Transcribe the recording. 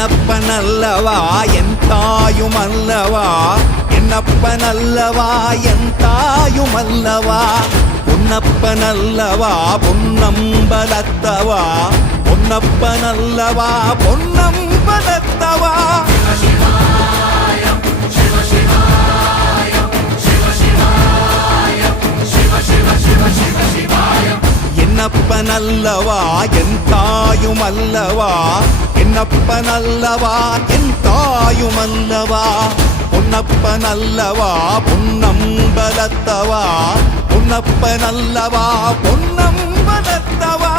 என்னப்பனல்லவா என் தாயுமல்லவா, என்னப்பனல்லவா என் தாயுமல்லவா, பொன்னப்பனல்லவா பொன்னம்பலத்தவா, பொன்னப்பனல்லவா பொன்னம்பலத்தவா. என்னப்பனல்லவா என் தாயுமல்லவா, என்னப்பனல்லவா என் தாயுமல்லவா, பொன்னப்பனல்லவா பொன்னம்பலத்தவா, பொன்னப்பனல்லவா பொன்னம்பலத்தவா.